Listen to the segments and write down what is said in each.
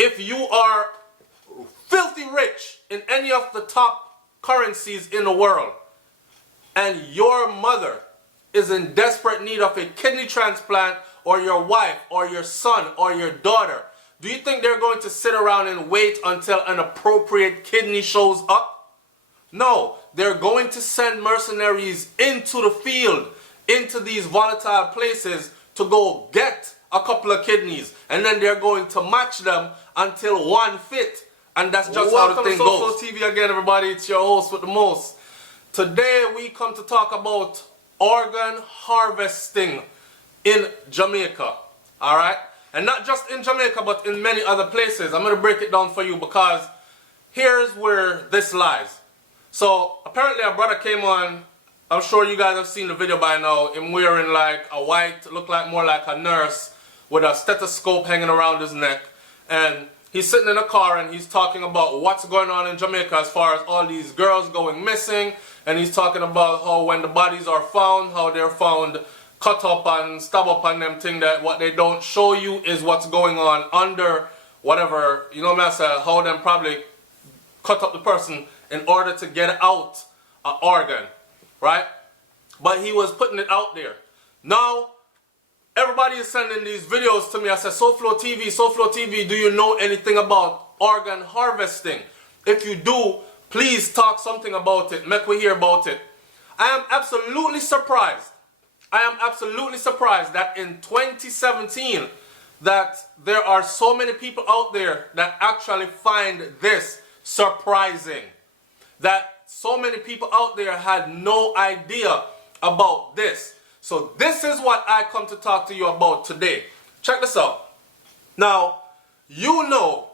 if you are filthy rich in any of the top currencies in the world, and your mother is in desperate need of a kidney transplant, or your wife, or your son, or your daughter, do you think they're going to sit around and wait until an appropriate kidney shows up? No, they're going to send mercenaries into the field, into these volatile places to go get a couple of kidneys, and then they're going to match them until one fit. And that's just how the thing goes. Welcome to SouFLoTV again, everybody. It's your host with the most. Today we come to talk about organ harvesting in Jamaica. Alright? And not just in Jamaica, but in many other places. I'm going to break it down for you because here's where this lies. So apparently a brother came on. I'm sure you guys have seen the video by now. Him wearing like a white, look like more like a nurse with a stethoscope hanging around his neck. And he's sitting in a car and he's talking about what's going on in Jamaica as far as all these girls going missing. And he's talking about how when the bodies are found, how they're found cut up and stab up on them thing, that what they don't show you is what's going on under whatever, you know what I say, how them probably cut up the person in order to get out an organ, right? But he was putting it out there. Now, everybody is sending these videos to me. I said, SouFLoTV, do you know anything about organ harvesting? If you do, please talk something about it. Make we hear about it. I am absolutely surprised. That in 2017 that there are so many people out there that actually find this surprising. That so many people out there had no idea about this. So this is what I come to talk to you about today. Check this out. Now, you know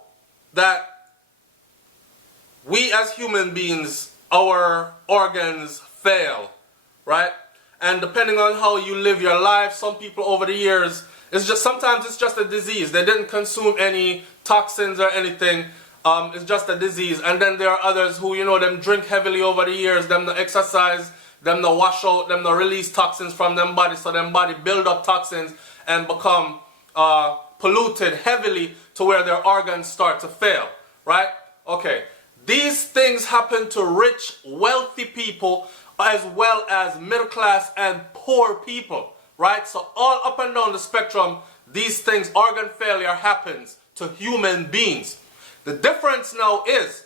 that we as human beings, our organs fail, right? And depending on how you live your life, some people over the years, sometimes it's just a disease. They didn't consume any toxins or anything. It's just a disease. And then there are others who, you know, them drink heavily over the years, them no exercise, them no wash out, them no release toxins from them body, so them body build up toxins and become polluted heavily to where their organs start to fail, right? Okay, these things happen to rich, wealthy people as well as middle class and poor people, right? So all up and down the spectrum, these things, organ failure happens to human beings. The difference now is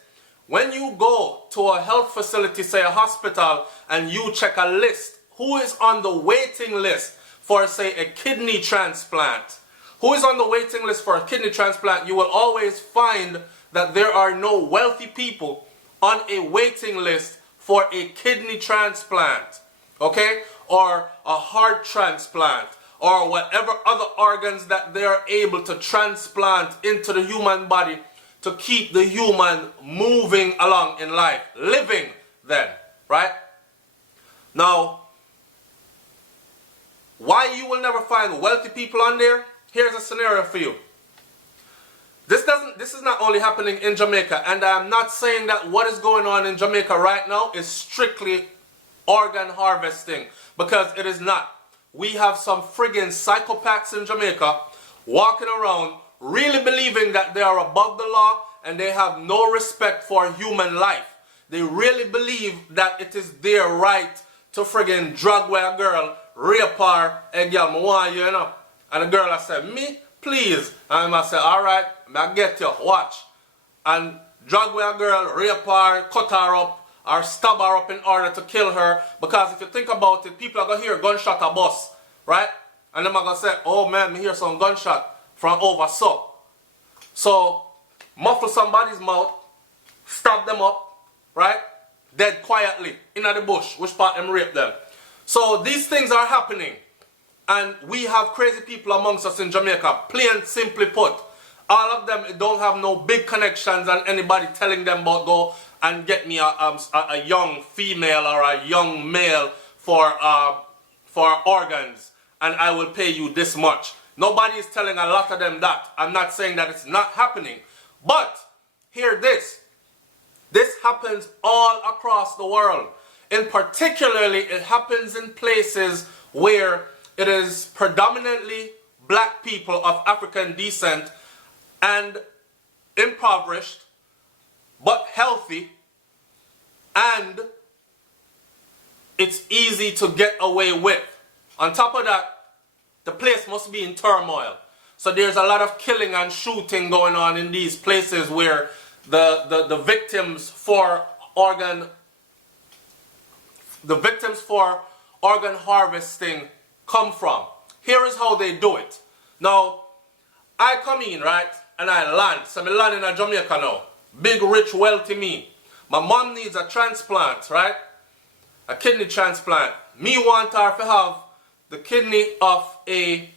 when you go to a health facility, say a hospital, and you check a list, who is on the waiting list for, say, a kidney transplant? Who is on the waiting list for a kidney transplant? You will always find that there are no wealthy people on a waiting list for a kidney transplant, okay? Or a heart transplant, or whatever other organs that they are able to transplant into the human body to keep the human moving along in life, living then, right? Now, why you will never find wealthy people on there? Here's a scenario for you. This is not only happening in Jamaica, and I'm not saying that what is going on in Jamaica right now is strictly organ harvesting, because it is not. We have some friggin' psychopaths in Jamaica walking around really believing that they are above the law and they have no respect for human life. They really believe that it is their right to friggin' drag away a girl, rape her, hey girl, I want you, you know. And the girl I said, me? Please. And I said, alright, I get you, watch. And drag away a girl, rape her, cut her up, or stab her up in order to kill her. Because if you think about it, people are going to hear gunshot a bus, right? And then I'm going to say, oh man, me hear some gunshot from over so muffle somebody's mouth, stab them up, right? Dead quietly, in the bush, which part them rape them. So these things are happening. And we have crazy people amongst us in Jamaica, plain simply put. All of them don't have no big connections and anybody telling them about go and get me a young female or a young male for organs and I will pay you this much. Nobody is telling a lot of them that. I'm not saying that it's not happening. But hear this. This happens all across the world. And particularly it happens in places where it is predominantly black people of African descent, and impoverished, but healthy, and it's easy to get away with. On top of that, the place must be in turmoil. So there's a lot of killing and shooting going on in these places where the victims for organ harvesting come from. Here is how they do it. Now, I come in, right, and I land. So I land in Jamaica now. Big, rich, wealthy me. My mom needs a transplant, right? A kidney transplant. Me want her to have the kidney of a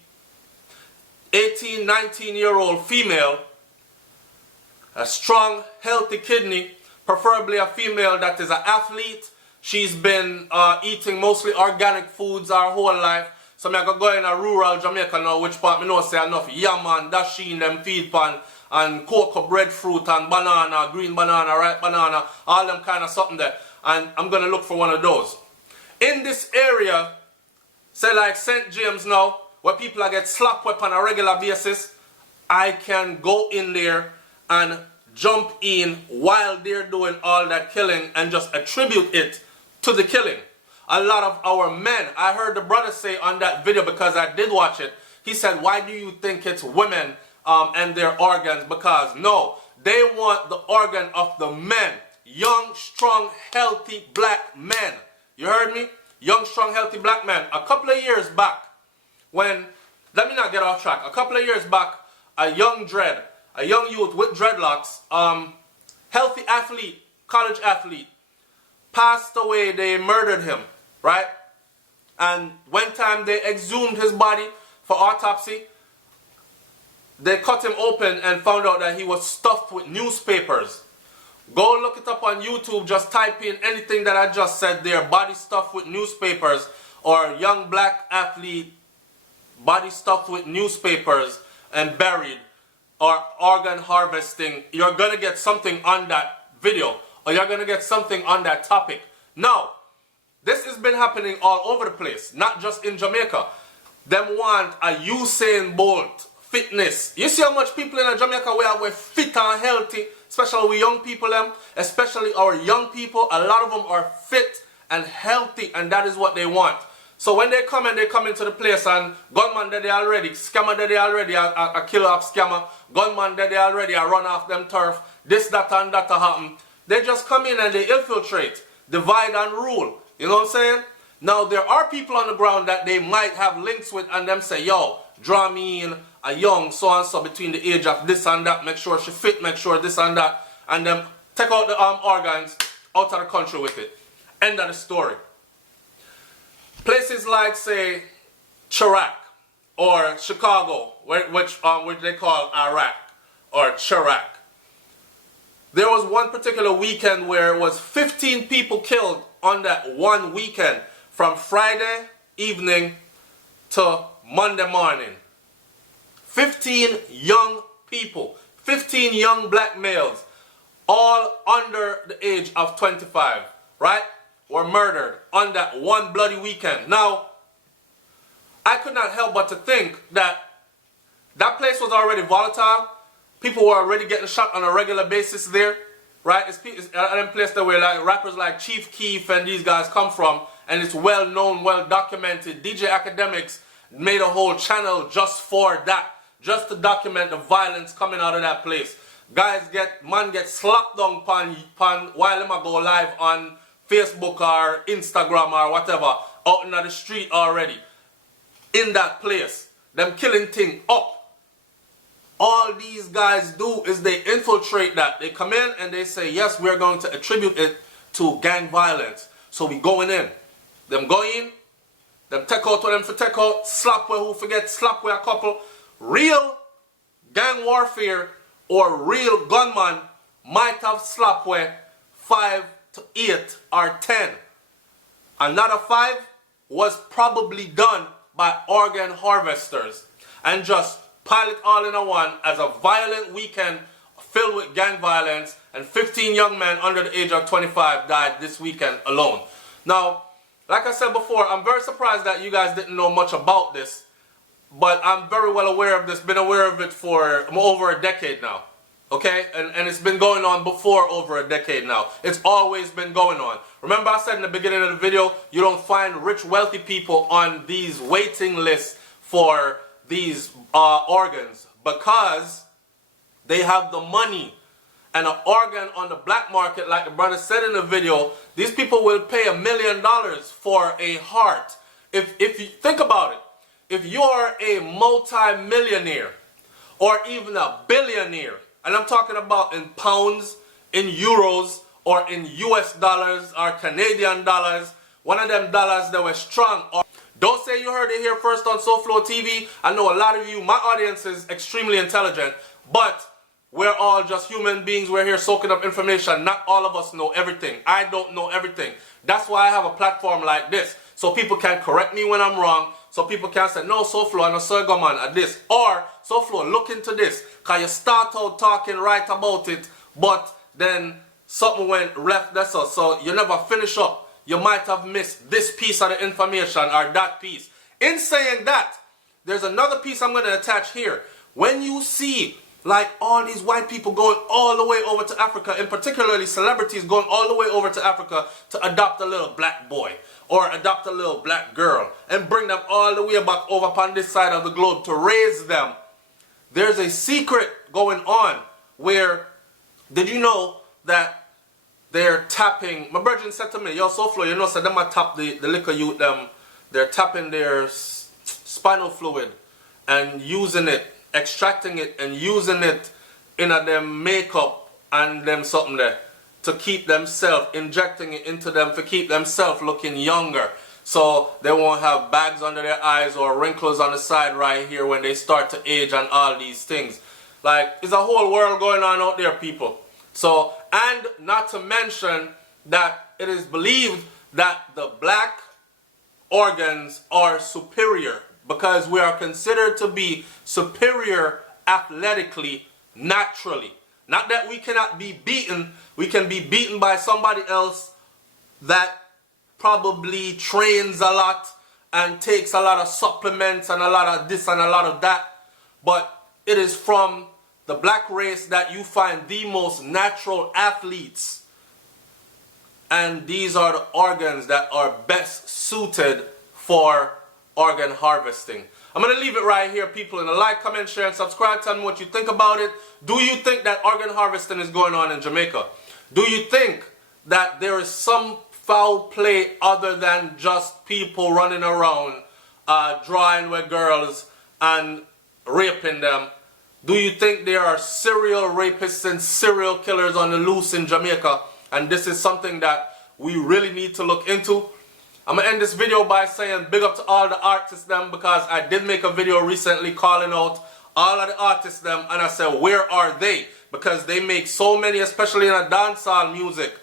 18, 19-year-old female, a strong, healthy kidney, preferably a female that is an athlete. She's been eating mostly organic foods her whole life. So I can go in a rural Jamaica now, which part me know say enough yam and dasheen them feed pan and cocoa breadfruit and banana, green banana, ripe banana, all them kind of something there. And I'm going to look for one of those. In this area, say like St. James now, where people get slapped up on a regular basis, I can go in there and jump in while they're doing all that killing and just attribute it to the killing. A lot of our men, I heard the brother say on that video, because I did watch it, he said, why do you think it's women and their organs? Because no, they want the organ of the men. Young, strong, healthy black men. You heard me? Young, strong, healthy black men. A couple of years back, when, let me not get off track, a couple of years back, a young youth with dreadlocks, healthy athlete, college athlete, passed away. They murdered him, right? And one time they exhumed his body for autopsy. They cut him open and found out that he was stuffed with newspapers. Go look it up on YouTube, just type in anything that I just said there, body stuffed with newspapers, or young black athlete, body stuffed with newspapers and buried, or organ harvesting. You're going to get something on that video, or you're going to get something on that topic. Now, this has been happening all over the place, not just in Jamaica. Them want a Usain Bolt fitness. You see how much people in Jamaica we're fit and healthy, especially we young people them, especially our young people. A lot of them are fit and healthy, and that is what they want. So when they come into the place and gunman there they already, scammer there they already, a killer up scammer, gunman there they already, a run off them turf, this, that and that happen. They just come in and they infiltrate, divide and rule. You know what I'm saying? Now there are people on the ground that they might have links with and them say, yo, draw me in a young so-and-so between the age of this and that, make sure she fit, make sure this and that, and then take out the organs out of the country with it. End of the story. Places like, say, Chirac or Chicago, which they call Iraq or Chirac. There was one particular weekend where it was 15 people killed on that one weekend, from Friday evening to Monday morning. 15 young people, 15 young black males, all under the age of 25, right? Were murdered on that one bloody weekend. Now, I could not help but to think that that place was already volatile. People were already getting shot on a regular basis there, right? It's a place that where like rappers like Chief Keef and these guys come from, and it's well known, well documented. DJ Academics made a whole channel just for that, just to document the violence coming out of that place. Guys get slapped down while them go live on Facebook or Instagram or whatever, out in the street already. In that place. Them killing thing up. All these guys do is they infiltrate that. They come in and they say, yes, we're going to attribute it to gang violence. So we going in. Them go in, them take out what them for take out, slap where who forget, slap where a couple. Real gang warfare or real gunman might have slapped where 5 to 8 or 10. Another 5 was probably done by organ harvesters, and just pile it all in a one as a violent weekend filled with gang violence, and 15 young men under the age of 25 died this weekend alone. Now, like I said before, I'm very surprised that you guys didn't know much about this, but I'm very well aware of this, been aware of it for over a decade now. Okay, and it's been going on before over a decade now. It's always been going on. Remember I said in the beginning of the video, you don't find rich, wealthy people on these waiting lists for these organs because they have the money. And an organ on the black market, like the brother said in the video, these people will pay $1 million for a heart. If you think about it, if you're a multi-millionaire or even a billionaire, and I'm talking about in pounds, in euros, or in US dollars or Canadian dollars, one of them dollars that were strong. Or don't say you heard it here first on SouFLoTV. I know a lot of you, my audience is extremely intelligent, but we're all just human beings. We're here soaking up information. Not all of us know everything. I don't know everything. That's why I have a platform like this, so people can correct me when I'm wrong. So people can say, no, SouFlo, and a Sergo man at this. Or, SouFlo, look into this. Because you start out talking right about it, but then something went left, that's all. So you never finish up. You might have missed this piece of the information or that piece. In saying that, there's another piece I'm going to attach here. When you see like all these white people going all the way over to Africa, and particularly celebrities going all the way over to Africa to adopt a little black boy or adopt a little black girl and bring them all the way back over upon this side of the globe to raise them, there's a secret going on where, did you know that they're tapping, my brother said to me, yo, SouFlo, you know, so them I tap the liquor youth, they're tapping their spinal fluid and using it, extracting it and using it in them makeup and them something there to keep themselves, injecting it into them to keep themselves looking younger, so they won't have bags under their eyes or wrinkles on the side right here when they start to age and all these things. Like, it's a whole world going on out there, people. So, and not to mention that it is believed that the black organs are superior because we are considered to be superior athletically, naturally. Not that we cannot be beaten, we can be beaten by somebody else that probably trains a lot and takes a lot of supplements and a lot of this and a lot of that. But it is from the black race that you find the most natural athletes. And these are the organs that are best suited for organ harvesting. I'm going to leave it right here, people, in a like, comment, share, and subscribe. Tell me what you think about it. Do you think that organ harvesting is going on in Jamaica? Do you think that there is some foul play other than just people running around drawing with girls and raping them? Do you think there are serial rapists and serial killers on the loose in Jamaica? And this is something that we really need to look into. I'm going to end this video by saying big up to all the artists them, because I did make a video recently calling out all of the artists them, and I said, where are they? Because they make so many, especially in a dancehall music.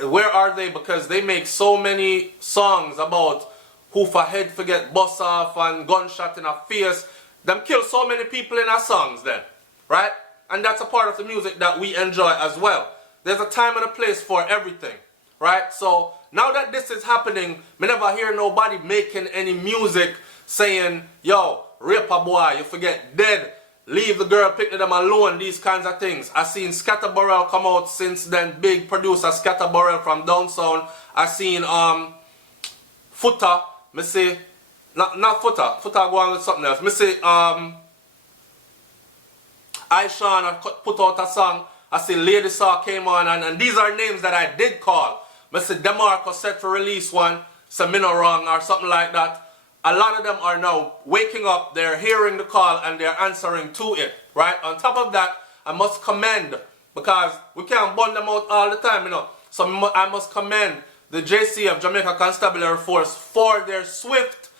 Where are they? Because they make so many songs about who for head forget bust off and gunshot in a face. Them kill so many people in our songs then, right? And that's a part of the music that we enjoy as well. There's a time and a place for everything, right? So now that this is happening, me never hear nobody making any music saying, yo, rape a boy, you forget dead, leave the girl, pick them alone, these kinds of things. I seen Scatter Burrell come out since then, big producer Scatter Burrell from down south. I seen Footer, me say, not Footer go on with something else. Me say Aishan put out a song. I see Lady Saw came on, and these are names that I did call. I said DeMarco set to release one, so me no wrong or something like that. A lot of them are now waking up, they're hearing the call and they're answering to it, right? On top of that, I must commend, because we can't burn them out all the time, you know. So I must commend the JCF, Jamaica Constabulary Force, for their swift,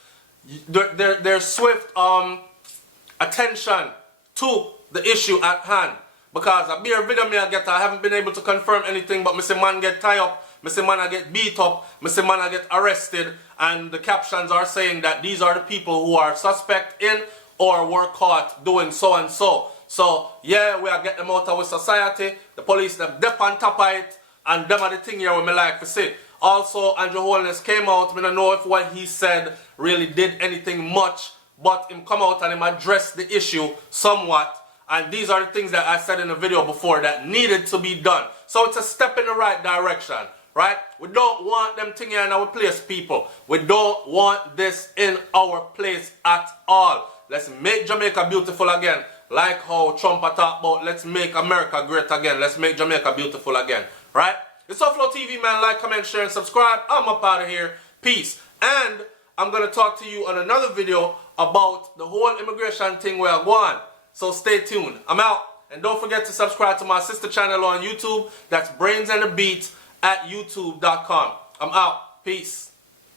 attention to the issue at hand. Because a beer video me I get, I haven't been able to confirm anything, but me say man get tied up, me say man I get beat up, me say man I get arrested, and the captions are saying that these are the people who are suspect in or were caught doing so and so. So yeah, we are getting them out of our society, the police them deaf on top of it, and them are the thing here we me like to see. Also, Andrew Holness came out, I don't know if what he said really did anything much, but him come out and him address the issue somewhat. And these are the things that I said in the video before that needed to be done. So it's a step in the right direction, right? We don't want them things in our place, people. We don't want this in our place at all. Let's make Jamaica beautiful again. Like how Trump talked about, let's make America great again. Let's make Jamaica beautiful again, right? It's SouFLoTV, man. Like, comment, share, and subscribe. I'm up out of here. Peace. And I'm going to talk to you on another video about the whole immigration thing where I'm going. So stay tuned. I'm out. And don't forget to subscribe to my sister channel on YouTube. That's Brains and the Beats at youtube.com. I'm out. Peace.